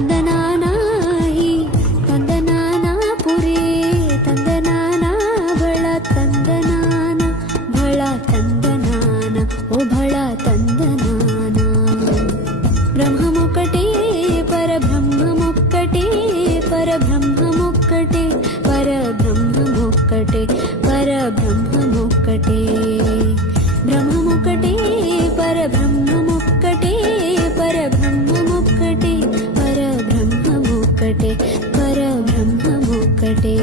ತಂದನಾನಾ ಹಿ ತಂದನಾನಾ ಪುರೇ ತಂದನಾನ ಭಳ ತಂದನಾನ ಭಳ ತಂದನಾನ ಓ ಭಳ ತಂದನಾನ ಬ್ರಹ್ಮಮೊಕ್ಕಟೇ ಪರಬ್ರಹ್ಮಮೊಕ್ಕಟೇ ಪರಬ್ರಹ್ಮಮೊಕ್ಕಟೇ ಪರಬ್ರಹ್ಮಮೊಕ್ಕಟೇ ಪರಬ್ರಹ್ಮಮೊಕ್ಕಟೇ ಬ್ರಹ್ಮಮೊಕ್ಕಟೇ ಪರಬ್ರಹ್ಮಮೊಕ್ಕಟೇ ಪರಬ್ರಹ್ಮಮೊಕ್ಕಟೇ ಪರಬ್ರಹ್ಮಮೊಕ್ಕಟೇ ಪರಬ್ರಹ್ಮಮೊಕ್ಕಟೇ